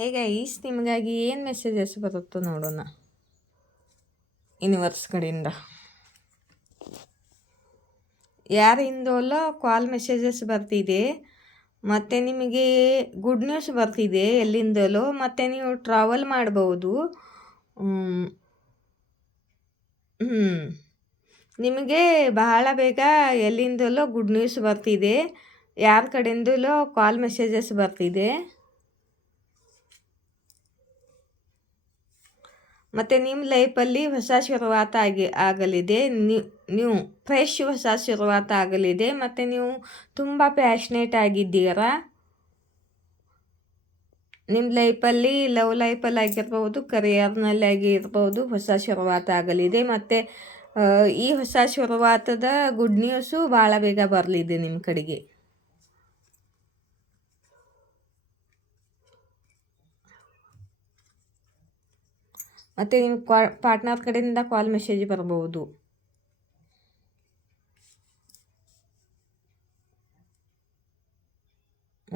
ಹೇಗೆ ಈಸ್ ನಿಮಗಾಗಿ ಏನು ಮೆಸೇಜಸ್ ಬರುತ್ತೋ ನೋಡೋಣ ಯೂನಿವರ್ಸ್ ಕಡೆಯಿಂದ. ಯಾರಿಂದಲೋ ಕಾಲ್ ಮೆಸೇಜಸ್ ಬರ್ತಿದೆ, ಮತ್ತು ನಿಮಗೆ ಗುಡ್ ನ್ಯೂಸ್ ಬರ್ತಿದೆ ಎಲ್ಲಿಂದಲೋ, ಮತ್ತು ನೀವು ಟ್ರಾವೆಲ್ ಮಾಡ್ಬೋದು. ನಿಮಗೆ ಬಹಳ ಬೇಗ ಎಲ್ಲಿಂದಲೋ ಗುಡ್ ನ್ಯೂಸ್ ಬರ್ತಿದೆ, ಯಾರ ಕಡೆಯಿಂದಲೋ ಕಾಲ್ ಮೆಸೇಜಸ್ ಬರ್ತಿದೆ. ಮತ್ತು ನಿಮ್ಮ ಲೈಫಲ್ಲಿ ಹೊಸ ಶುರುವಾತ ಆಗಲಿದೆ. ನೀವು ಫ್ರೆಶ್ ಹೊಸ ಶುರುವಾತ ಆಗಲಿದೆ. ಮತ್ತು ನೀವು ತುಂಬ ಪ್ಯಾಷನೇಟ್ ಆಗಿದ್ದೀರಾ. ನಿಮ್ಮ ಲೈಫಲ್ಲಿ ಲವ್ ಲೈಫಲ್ಲಿ ಆಗಿರ್ಬೋದು, ಕರಿಯರ್ನಲ್ಲಿ ಆಗಿರ್ಬೋದು, ಹೊಸ ಶುರುವಾತ ಆಗಲಿದೆ. ಮತ್ತು ಈ ಹೊಸ ಶುರುವಾತದ ಗುಡ್ ನ್ಯೂಸು ಭಾಳ ಬೇಗ ಬರಲಿದೆ ನಿಮ್ಮ ಕಡೆಗೆ. ಮತ್ತು ನಿಮ್ಮ ಪಾರ್ಟ್ನರ್ ಕಡೆಯಿಂದ ಕಾಲ್ ಮೆಸೇಜ್ ಬರ್ಬೋದು.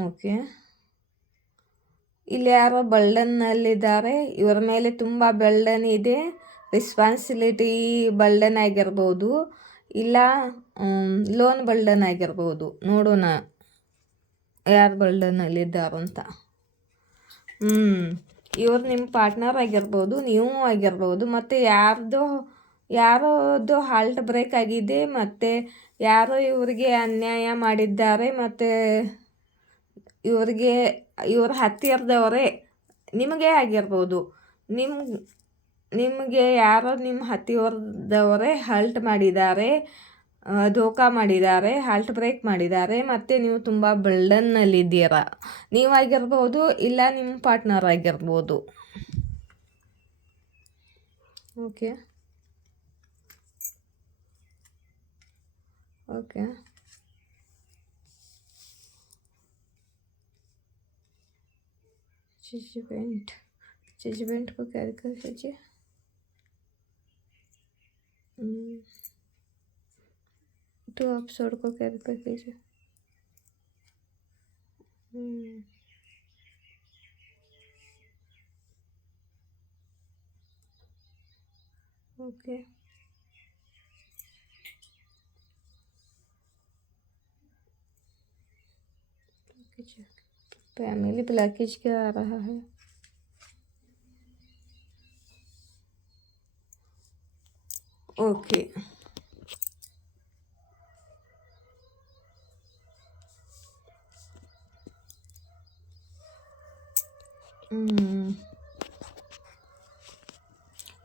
ಓಕೆ, ಇಲ್ಲಿ ಯಾರೋ ಬರ್ಡನ್ನಲ್ಲಿದ್ದಾರೆ. ಇವರ ಮೇಲೆ ತುಂಬ ಬರ್ಡನ್ ಇದೆ, ರೆಸ್ಪಾನ್ಸಿಬಿಲಿಟಿ ಬರ್ಡನ್ ಆಗಿರ್ಬೋದು, ಇಲ್ಲ ಲೋನ್ ಬರ್ಡನ್ ಆಗಿರ್ಬೋದು. ನೋಡೋಣ ಯಾರು ಬರ್ಡನ್ನಲ್ಲಿದ್ದಾರಂತ. ಇವ್ರು ನಿಮ್ಮ ಪಾರ್ಟ್ನರ್ ಆಗಿರ್ಬೋದು, ನೀವು ಆಗಿರ್ಬೋದು. ಮತ್ತು ಯಾರೋದು ಹಾಲ್ಟ್ ಬ್ರೇಕ್ ಆಗಿದೆ, ಮತ್ತು ಯಾರೋ ಇವರಿಗೆ ಅನ್ಯಾಯ ಮಾಡಿದ್ದಾರೆ. ಮತ್ತು ಇವ್ರ ಹತ್ತಿರದವರೇ ನಿಮಗೆ ಆಗಿರ್ಬೋದು. ನಿಮಗೆ ಯಾರೋ ನಿಮ್ಮ ಹತ್ತಿರದವರೇ ಹಾಲ್ಟ್ ಮಾಡಿದ್ದಾರೆ, ಧೋಕಾ ಮಾಡಿದ್ದಾರೆ, ಹಾಲ್ಟ್ ಬ್ರೇಕ್ ಮಾಡಿದ್ದಾರೆ. ಮತ್ತು ನೀವು ತುಂಬ ಬರ್ಡನ್ನಲ್ಲಿದ್ದೀರಾ. ನೀವಾಗಿರ್ಬೋದು, ಇಲ್ಲ ನಿಮ್ಮ ಪಾರ್ಟ್ನರ್ ಆಗಿರ್ಬೋದು. ಓಕೆ ಓಕೆ जजमेंट को कैरी कर लीजिए. तो एपिसोड को कैरी कर लीजिए. ओके, फैमिली ब्लॉकेज क्या आ रहा है? ओके,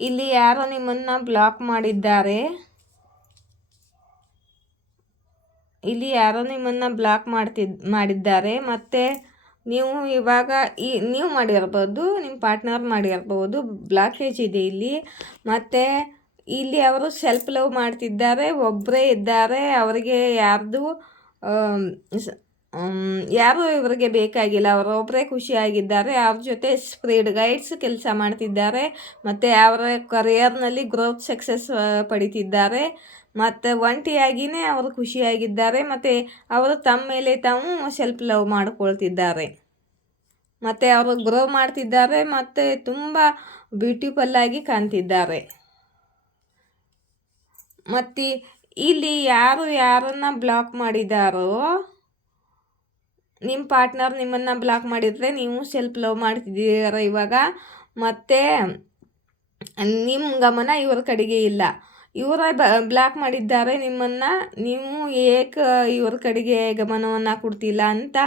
ಇಲ್ಲಿ ಯಾರೋ ನಿಮ್ಮನ್ನು ಬ್ಲಾಕ್ ಮಾಡಿದ್ದಾರೆ. ಮಾಡಿದ್ದಾರೆ. ಮತ್ತು ನೀವು ಇವಾಗ ನೀವು ಮಾಡಿರ್ಬೋದು, ನಿಮ್ಮ ಪಾರ್ಟ್ನರ್ ಮಾಡಿರ್ಬೋದು. ಬ್ಲಾಕೇಜ್ ಇದೆ ಇಲ್ಲಿ. ಮತ್ತು ಇಲ್ಲಿ ಅವರು ಸೆಲ್ಫ್ ಲವ್ ಮಾಡ್ತಿದ್ದಾರೆ, ಒಬ್ಬರೇ ಇದ್ದಾರೆ. ಅವರಿಗೆ ಯಾರೂ ಇವರಿಗೆ ಬೇಕಾಗಿಲ್ಲ, ಅವರೊಬ್ಬರೇ ಖುಷಿಯಾಗಿದ್ದಾರೆ. ಅವ್ರ ಜೊತೆ ಸ್ಪ್ರೀಡ್ ಗೈಡ್ಸ್ ಕೆಲಸ ಮಾಡ್ತಿದ್ದಾರೆ. ಮತ್ತು ಅವರ ಕರಿಯರ್ನಲ್ಲಿ ಗ್ರೋತ್ ಸಕ್ಸಸ್ ಪಡಿತಿದ್ದಾರೆ. ಮತ್ತು ಒಂಟಿಯಾಗಿಯೇ ಅವರು ಖುಷಿಯಾಗಿದ್ದಾರೆ. ಮತ್ತು ಅವರು ತಮ್ಮ ಮೇಲೆ ತಾವು ಸೆಲ್ಫ್ ಲವ್ ಮಾಡ್ಕೊಳ್ತಿದ್ದಾರೆ. ಮತ್ತು ಅವರು ಗ್ರೋ ಮಾಡ್ತಿದ್ದಾರೆ. ಮತ್ತು ತುಂಬ ಬ್ಯೂಟಿಫುಲ್ಲಾಗಿ ಕಾಣ್ತಿದ್ದಾರೆ. ಮತ್ತು ಇಲ್ಲಿ ಯಾರನ್ನ ಬ್ಲಾಕ್ ಮಾಡಿದಾರೋ, ನಿಮ್ಮ ಪಾರ್ಟ್ನರ್ ನಿಮ್ಮನ್ನು ಬ್ಲಾಕ್ ಮಾಡಿದರೆ ನೀವು ಸೆಲ್ಫ್ ಲವ್ ಮಾಡ್ತಿದ್ದೀರ ಇವಾಗ. ಮತ್ತು ನಿಮ್ಮ ಗಮನ ಇವರ ಕಡೆಗೆ ಇಲ್ಲ. ಇವರ ಬ್ಲಾಕ್ ಮಾಡಿದ್ದಾರೆ ನಿಮ್ಮನ್ನು. ನೀವು ಇವ್ರ ಕಡೆಗೆ ಗಮನವನ್ನು ಕೊಡ್ತಿಲ್ಲ ಅಂತ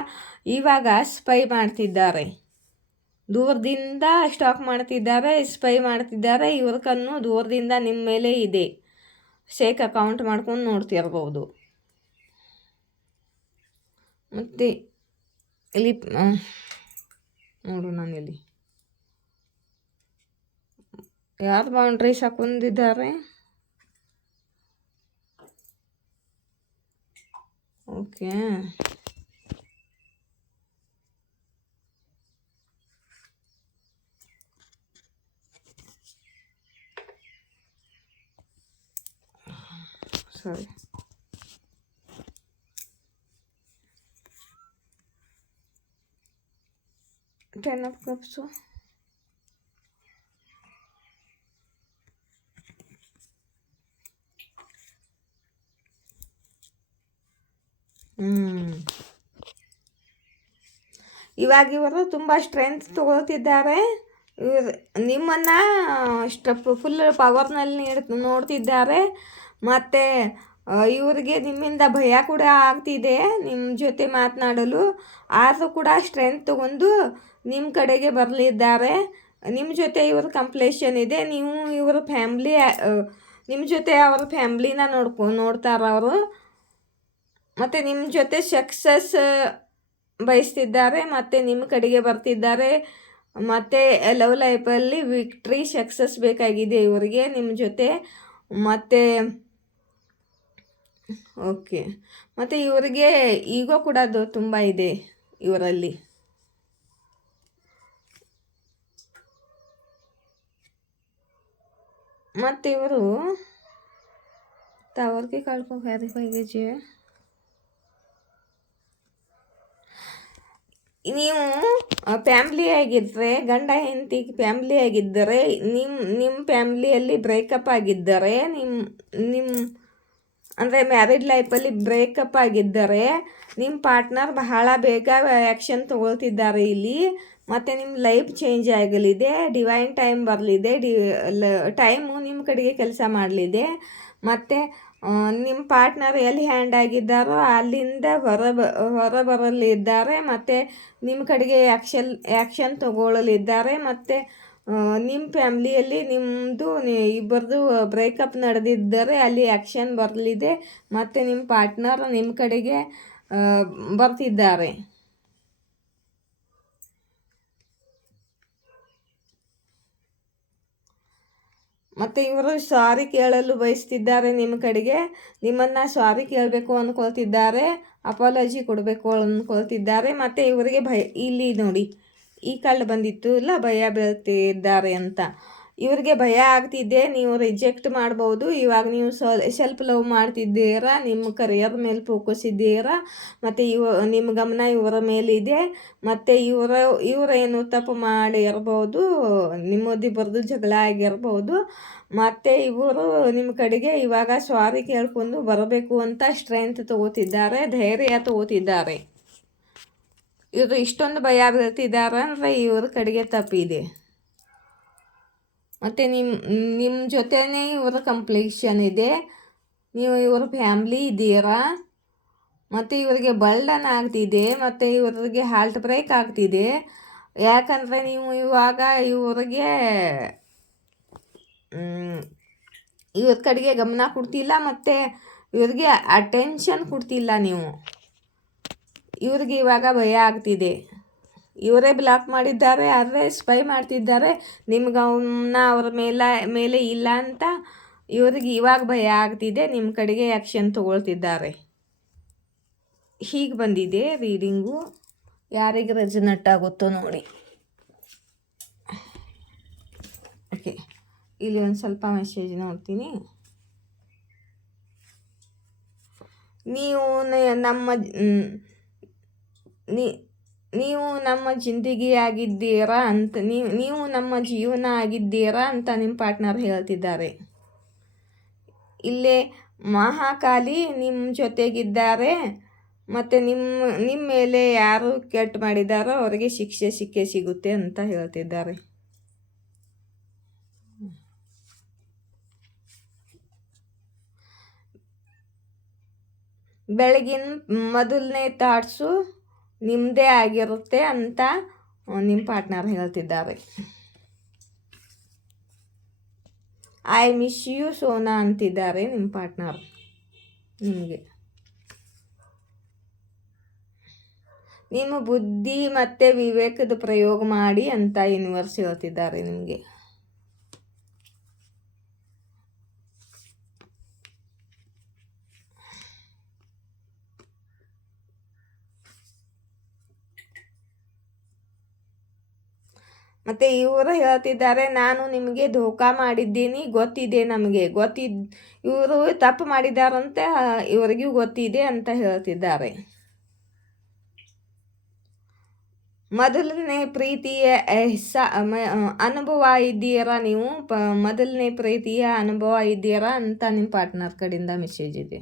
ಇವಾಗ ಸ್ಪೈ ಮಾಡ್ತಿದ್ದಾರೆ. ದೂರದಿಂದ ಸ್ಟಾಕ್ ಮಾಡ್ತಿದ್ದಾರೆ, ಸ್ಪೈ ಮಾಡ್ತಿದ್ದಾರೆ. ಇವ್ರ ಕಣ್ಣು ದೂರದಿಂದ ನಿಮ್ಮ ಮೇಲೆ ಇದೆ. ಶೇಕ್ ಅಕೌಂಟ್ ಮಾಡ್ಕೊಂಡು ನೋಡ್ತಿರ್ಬೋದು. ಮತ್ತು ಇಲ್ಲಿ ನೋಡು, ನಾನಿಲ್ಲಿ ಯಾರು ಬೌಂಡ್ರೀಸ್ ಹಾಕೊಂಡಿದ್ದಾರೆ. Okay, sorry. 10 of cups. ಇವಾಗ ಇವರು ತುಂಬ ಸ್ಟ್ರೆಂತ್ ತಗೊಳ್ತಿದ್ದಾರೆ. ಇವರು ನಿಮ್ಮನ್ನು ಫುಲ್ ಪವರ್ನಲ್ಲಿ ನೋಡ್ತಿದ್ದಾರೆ. ಮತ್ತು ಇವರಿಗೆ ನಿಮ್ಮಿಂದ ಭಯ ಕೂಡ ಆಗ್ತಿದೆ ನಿಮ್ಮ ಜೊತೆ ಮಾತನಾಡಲು. ಆದರೂ ಕೂಡ ಸ್ಟ್ರೆಂತ್ ತಗೊಂಡು ನಿಮ್ಮ ಕಡೆಗೆ ಬರಲಿದ್ದಾರೆ. ನಿಮ್ಮ ಜೊತೆ ಇವ್ರ ಕಂಪ್ಲೇಷನ್ ಇದೆ. ನೀವು ಇವರ ಫ್ಯಾಮ್ಲಿ ನಿಮ್ಮ ಜೊತೆ ಅವರ ಫ್ಯಾಮ್ಲಿನ ನೋಡ್ತಾರೆ ಅವರು. ಮತ್ತು ನಿಮ್ಮ ಜೊತೆ ಸಕ್ಸಸ್ ಬಯಸ್ತಿದ್ದಾರೆ ಮತ್ತು ನಿಮ್ಮ ಕಡೆಗೆ ಬರ್ತಿದ್ದಾರೆ. ಮತ್ತು ಲವ್ ಲೈಫಲ್ಲಿ ವಿಕ್ಟ್ರಿ ಸಕ್ಸಸ್ ಬೇಕಾಗಿದೆ ಇವರಿಗೆ ನಿಮ್ಮ ಜೊತೆ. ಮತ್ತು ಓಕೆ, ಮತ್ತು ಇವರಿಗೆ ಈಗೋ ಕೂಡ ಅದು ತುಂಬ ಇದೆ ಇವರಲ್ಲಿ. ಮತ್ತು ಇವರು ತಾವರ್ಗೆ ಕಳ್ಕೊಂಡು ಕ್ಯಾರಿಫೈಗೆ ನೀವು ಫ್ಯಾಮ್ಲಿ ಆಗಿದ್ದರೆ, ಗಂಡ ಹೆಂಡತಿ ಫ್ಯಾಮ್ಲಿ ಆಗಿದ್ದರೆ, ನಿಮ್ಮ ಫ್ಯಾಮ್ಲಿಯಲ್ಲಿ ಬ್ರೇಕಪ್ ಆಗಿದ್ದರೆ, ನಿಮ್ಮ ಅಂದರೆ ಮ್ಯಾರಿಡ್ ಲೈಫಲ್ಲಿ ಬ್ರೇಕಪ್ ಆಗಿದ್ದರೆ ನಿಮ್ಮ ಪಾರ್ಟ್ನರ್ ಬಹಳ ಬೇಗ ಆ್ಯಕ್ಷನ್ ತಗೊಳ್ತಿದ್ದಾರೆ ಇಲ್ಲಿ. ಮತ್ತು ನಿಮ್ಮ ಲೈಫ್ ಚೇಂಜ್ ಆಗಲಿದೆ. ಡಿವೈನ್ ಟೈಮ್ ಬರಲಿದೆ. ಟೈಮು ನಿಮ್ಮ ಕಡೆಗೆ ಕೆಲಸ ಮಾಡಲಿದೆ. ಮತ್ತು ನಿಮ್ಮ ಪಾರ್ಟ್ನರ್ ಎಲ್ಲಿ ಹ್ಯಾಂಡ್ ಆಗಿದ್ದಾರೋ ಅಲ್ಲಿಂದ ಹೊರ ಬರಲಿದ್ದಾರೆ. ಮತ್ತು ನಿಮ್ಮ ಕಡೆಗೆ ಆ್ಯಕ್ಷನ್ ತಗೊಳ್ಳಲಿದ್ದಾರೆ. ಮತ್ತು ನಿಮ್ಮ ಫ್ಯಾಮ್ಲಿಯಲ್ಲಿ ನಿಮ್ಮದು ಇಬ್ಬರದು ಬ್ರೇಕಪ್ ನಡೆದಿದ್ದರೆ ಅಲ್ಲಿ ಆ್ಯಕ್ಷನ್ ಬರಲಿದೆ. ಮತ್ತು ನಿಮ್ಮ ಪಾರ್ಟ್ನರ್ ನಿಮ್ಮ ಕಡೆಗೆ ಬರ್ತಿದ್ದಾರೆ. ಮತ್ತು ಇವರು ಸಾರಿ ಕೇಳಲು ಬಯಸ್ತಿದ್ದಾರೆ ನಿಮ್ಮ ಕಡೆಗೆ. ನಿಮ್ಮನ್ನು ಸಾರಿ ಕೇಳಬೇಕು ಅಂದ್ಕೊಳ್ತಿದ್ದಾರೆ, ಅಪಾಲಜಿ ಕೊಡಬೇಕು ಅಂದ್ಕೊಳ್ತಿದ್ದಾರೆ. ಮತ್ತು ಇವರಿಗೆ ಇಲ್ಲಿ ನೋಡಿ ಈ ಕಾರ್ಡ್ ಬಂದಿತ್ತು ಇಲ್ಲ, ಭಯ ಬೀಳ್ತಿದ್ದಾರೆ ಅಂತ. ಇವರಿಗೆ ಭಯ ಆಗ್ತಿದೆ, ನೀವು ರಿಜೆಕ್ಟ್ ಮಾಡ್ಬೋದು. ಇವಾಗ ನೀವು ಸೆಲ್ಫ್ ಲವ್ ಮಾಡ್ತಿದ್ದೀರಾ, ನಿಮ್ಮ ಕರಿಯರ್ ಮೇಲೆ ಫೋಕಸ್ ಇದ್ದೀರಾ. ಮತ್ತು ನಿಮ್ಮ ಗಮನ ಇವರ ಮೇಲಿದೆ. ಮತ್ತು ಇವರೇನು ತಪ್ಪು ಮಾಡಿರ್ಬೋದು, ನಿಮ್ಮದಿಬ್ಬರದು ಜಗಳ ಆಗಿರ್ಬೋದು. ಮತ್ತು ಇವರು ನಿಮ್ಮ ಕಡೆಗೆ ಇವಾಗ ಸಾರಿ ಕೇಳ್ಕೊಂಡು ಬರಬೇಕು ಅಂತ ಸ್ಟ್ರೆಂತ್ ತಗೋತಿದ್ದಾರೆ, ಧೈರ್ಯ ತಗೋತಿದ್ದಾರೆ. ಇವರು ಇಷ್ಟೊಂದು ಭಯ ಬೀಳ್ತಿದ್ದಾರೆ ಅಂದರೆ ಇವ್ರ ಕಡೆಗೆ ತಪ್ಪಿದೆ. ಮತ್ತು ನಿಮ್ಮ ಜೊತೆನೇ ಇವರ ಕಂಪ್ಲೀಷನ್ ಇದೆ. ನೀವು ಇವರ ಫ್ಯಾಮ್ಲಿ ಇದ್ದೀರಾ. ಮತ್ತು ಇವರಿಗೆ ಬರ್ಡನ್ ಆಗ್ತಿದೆ. ಮತ್ತು ಇವರಿಗೆ ಹಾರ್ಟ್ ಬ್ರೇಕ್ ಆಗ್ತಿದೆ. ಯಾಕಂದರೆ ನೀವು ಇವಾಗ ಇವರಿಗೆ ಇವ್ರ ಕಡೆಗೆ ಗಮನ ಕೊಡ್ತಿಲ್ಲ. ಮತ್ತು ಇವ್ರಿಗೆ ಅಟೆನ್ಷನ್ ಕೊಡ್ತಿಲ್ಲ ನೀವು. ಇವ್ರಿಗೆ ಇವಾಗ ಭಯ ಆಗ್ತಿದೆ. ಇವರೇ ಬ್ಲಾಕ್ ಮಾಡಿದ್ದಾರೆ, ಆದರೆ ಸ್ಪೈ ಮಾಡ್ತಿದ್ದಾರೆ. ನಿಮ್ಮ ಗಮನ ಅವರ ಮೇಲೆ ಇಲ್ಲ ಅಂತ ಇವರಿಗೆ ಇವಾಗ ಭಯ ಆಗ್ತಿದೆ. ನಿಮ್ಮ ಕಡೆಗೆ ಆ್ಯಕ್ಷನ್ ತಗೊಳ್ತಿದ್ದಾರೆ. ಹೀಗೆ ಬಂದಿದೆ ರೀಡಿಂಗು. ಯಾರಿಗೆ ರೆಸನೇಟ್ ಆಗುತ್ತೋ ನೋಡಿ. ಓಕೆ, ಇಲ್ಲಿ ಒಂದು ಸ್ವಲ್ಪ ಮೆಸೇಜ್ ನೋಡ್ತೀನಿ. ನೀವು ನಮ್ಮ ಜಿಂದಗಿ ಆಗಿದ್ದೀರಾ ಅಂತ, ನೀವು ನಮ್ಮ ಜೀವನ ಆಗಿದ್ದೀರಾ ಅಂತ ನಿಮ್ಮ ಪಾರ್ಟ್ನರ್ ಹೇಳ್ತಿದ್ದಾರೆ. ಇಲ್ಲೇ ಮಹಾಕಾಲಿ ನಿಮ್ಮ ಜೊತೆಗಿದ್ದಾರೆ. ಮತ್ತು ನಿಮ್ಮ ಮೇಲೆ ಯಾರು ಕೆಟ್ಟ ಮಾಡಿದಾರೋ ಅವರಿಗೆ ಶಿಕ್ಷೆ ಸಿಗುತ್ತೆ ಅಂತ ಹೇಳ್ತಿದ್ದಾರೆ. ಬೆಳಗಿನ ಮೊದಲನೇ ಥಾಟ್ಸು ನಿಮ್ಮದೇ ಆಗಿರುತ್ತೆ ಅಂತ ನಿಮ್ಮ ಪಾರ್ಟ್ನರ್ ಹೇಳ್ತಿದ್ದಾರೆ. ಐ ಮಿಸ್ ಯು ಸೋನಾ ಅಂತಿದ್ದಾರೆ ನಿಮ್ಮ ಪಾರ್ಟ್ನರ್ ನಿಮಗೆ. ನಿಮ್ಮ ಬುದ್ಧಿ ಮತ್ತು ವಿವೇಕದ ಪ್ರಯೋಗ ಮಾಡಿ ಅಂತ ಯೂನಿವರ್ಸ್ ಹೇಳ್ತಿದ್ದಾರೆ ನಿಮಗೆ. ಮತ್ತು ಇವರು ಹೇಳ್ತಿದ್ದಾರೆ, ನಾನು ನಿಮಗೆ ಧೋಕಾ ಮಾಡಿದ್ದೀನಿ, ಗೊತ್ತಿದೆ, ನಮಗೆ ಇವರು ತಪ್ಪು ಮಾಡಿದಾರಂತ ಇವರಿಗೂ ಗೊತ್ತಿದೆ ಅಂತ ಹೇಳ್ತಿದ್ದಾರೆ. ಮೊದಲನೇ ಪ್ರೀತಿಯ ಅನುಭವ ಇದ್ದೀರಾ ನೀವು ಮೊದಲನೇ ಪ್ರೀತಿಯ ಅನುಭವ ಇದ್ದೀರಾ ಅಂತ ನಿಮ್ಮ ಪಾರ್ಟ್ನರ್ ಕಡೆಯಿಂದ ಮೆಸೇಜ್ ಇದೆ.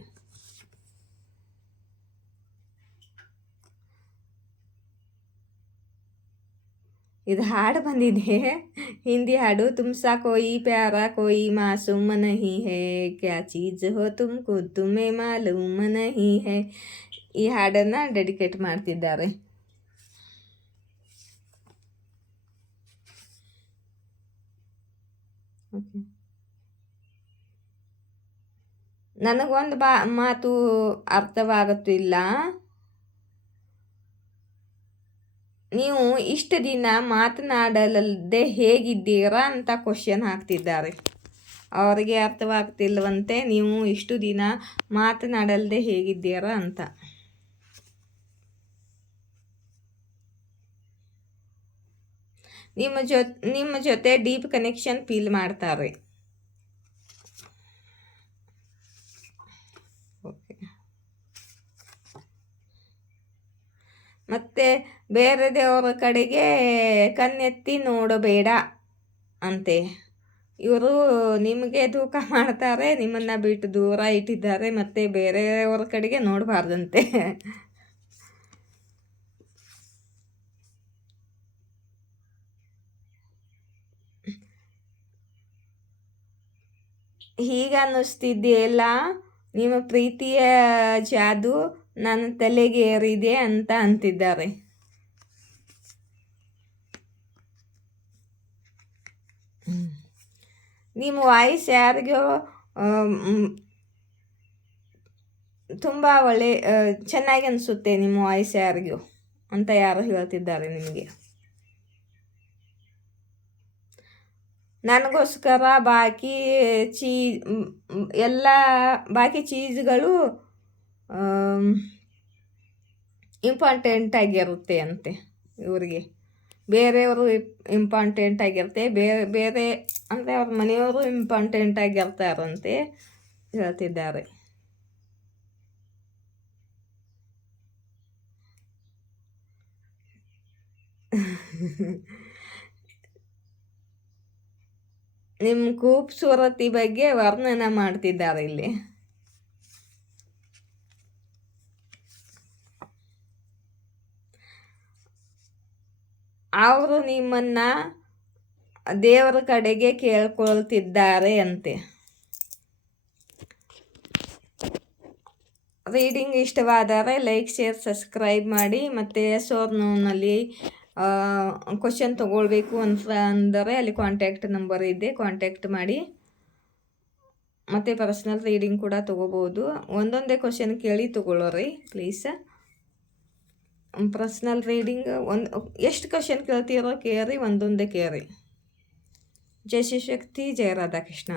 ಇದು ಹಾಡು ಬಂದಿದೆ, ಹಿಂದಿ ಹಾಡು. ತುಮ್ಸಾ ಕೋಯಿ ಪ್ಯಾರಾ ಕೋಯಿ ಮಾಸೂಮ್ ನಹಿ ಹೇ, ಕ್ಯಾ ಚೀಜ್ ಹೋ ತುಮ್ಕೋ ತುಮೇ ಮಾಲೂಮ್ ನಹಿ ಹೇ. ಈ ಹಾಡನ್ನು ಡೆಡಿಕೇಟ್ ಮಾಡ್ತಿದ್ದಾರೆ. ನನಗೊಂದು ಮಾತು ಅರ್ಥವಾಗುತ್ತಿಲ್ಲ. ನೀವು ಇಷ್ಟು ದಿನ ಮಾತನಾಡಲದೆ ಹೇಗಿದ್ದೀರಾ ಅಂತ ಕ್ವಶನ್ ಹಾಕ್ತಿದ್ದಾರೆ. ಅವರಿಗೆ ಅರ್ಥವಾಗ್ತಿಲ್ವಂತೆ ನೀವು ಇಷ್ಟು ದಿನ ಮಾತನಾಡಲ್ದೆ ಹೇಗಿದ್ದೀರಾ ಅಂತ. ನಿಮ್ಮ ಜೊತೆ ಡೀಪ್ ಕನೆಕ್ಷನ್ ಫೀಲ್ ಮಾಡ್ತಾರೆ. ಮತ್ತು ಬೇರೆ ದೇವರ ಕಡೆಗೆ ಕಣ್ಣೆತ್ತಿ ನೋಡಬೇಡ ಅಂತೆ. ಇವರು ನಿಮಗೆ ದುಃಖ ಮಾಡ್ತಾರೆ, ನಿಮ್ಮನ್ನು ಬಿಟ್ಟು ದೂರ ಇಟ್ಟಿದ್ದಾರೆ, ಮತ್ತು ಬೇರೆಯವರ ಕಡೆಗೆ ನೋಡಬಾರ್ದಂತೆ. ಹೀಗೆ ಅನ್ನಿಸ್ತಿದೆಯಲ್ಲ, ನಿಮ್ಮ ಪ್ರೀತಿಯ ಜಾದು ನನ್ನ ತಲೆಗೆ ಏರಿದೆ ಅಂತ ಅಂತಿದ್ದಾರೆ. ನಿಮ್ಮ ವಾಯ್ಸ್ ಯಾರಿಗೋ ತುಂಬ ಚೆನ್ನಾಗಿ ಅನಿಸುತ್ತೆ, ನಿಮ್ಮ ವಾಯ್ಸ್ ಯಾರಿಗೂ ಅಂತ ಯಾರು ಹೇಳ್ತಿದ್ದಾರೆ ನಿಮಗೆ. ನನಗೋಸ್ಕರ ಎಲ್ಲ ಬಾಕಿ ಚೀಸ್ಗಳು ಇಂಪಾರ್ಟೆಂಟ್ ಆಗಿರುತ್ತೆ ಅಂತೆ ಇವರಿಗೆ. ಬೇರೆಯವರು ಇಂಪಾರ್ಟೆಂಟ್ ಆಗಿರುತ್ತೆ, ಬೇರೆ ಅಂದರೆ ಅವ್ರ ಮನೆಯವರು ಇಂಪಾರ್ಟೆಂಟ್ ಆಗಿರ್ತಾರಂತೆ ಹೇಳ್ತಿದ್ದಾರೆ. ನಿಮ್ಮ ಖೂಬ್ಸೂರತಿ ಬಗ್ಗೆ ವರ್ಣನೆ ಮಾಡ್ತಿದ್ದಾರೆ ಇಲ್ಲಿ. ಅವರು ನಿಮ್ಮನ್ನು ದೇವರ ಕಡೆಗೆ ಕೇಳ್ಕೊಳ್ತಿದ್ದಾರೆ ಅಂತೆ. ರೀಡಿಂಗ್ ಇಷ್ಟವಾದರೆ ಲೈಕ್, ಶೇರ್, ಸಬ್ಸ್ಕ್ರೈಬ್ ಮಾಡಿ. ಮತ್ತು ಸೋರ್ನೋನಲ್ಲಿ ಕ್ವಶನ್ ತೊಗೊಳ್ಬೇಕು ಅಂತ ಅಂದರೆ ಅಲ್ಲಿ ಕಾಂಟ್ಯಾಕ್ಟ್ ನಂಬರ್ ಇದೆ, ಕಾಂಟ್ಯಾಕ್ಟ್ ಮಾಡಿ. ಮತ್ತು ಪರ್ಸ್ನಲ್ ರೀಡಿಂಗ್ ಕೂಡ ತೊಗೋಬೋದು. ಒಂದೊಂದೇ ಕ್ವಶನ್ ಕೇಳಿ ತೊಗೊಳ್ಳೋರಿ ಪ್ಲೀಸ್. ಪರ್ಸ್ನಲ್ ರೀಡಿಂಗ್ ಎಷ್ಟು ಕ್ವಶನ್ ಕೇಳ್ತೀರೋ ಕೇಳಿ, ಒಂದೊಂದೇ ಕೇಳಿ. ಜೈ ಶ್ರೀ ಶಕ್ತಿ, ಜಯ ರಾಧಾಕೃಷ್ಣ.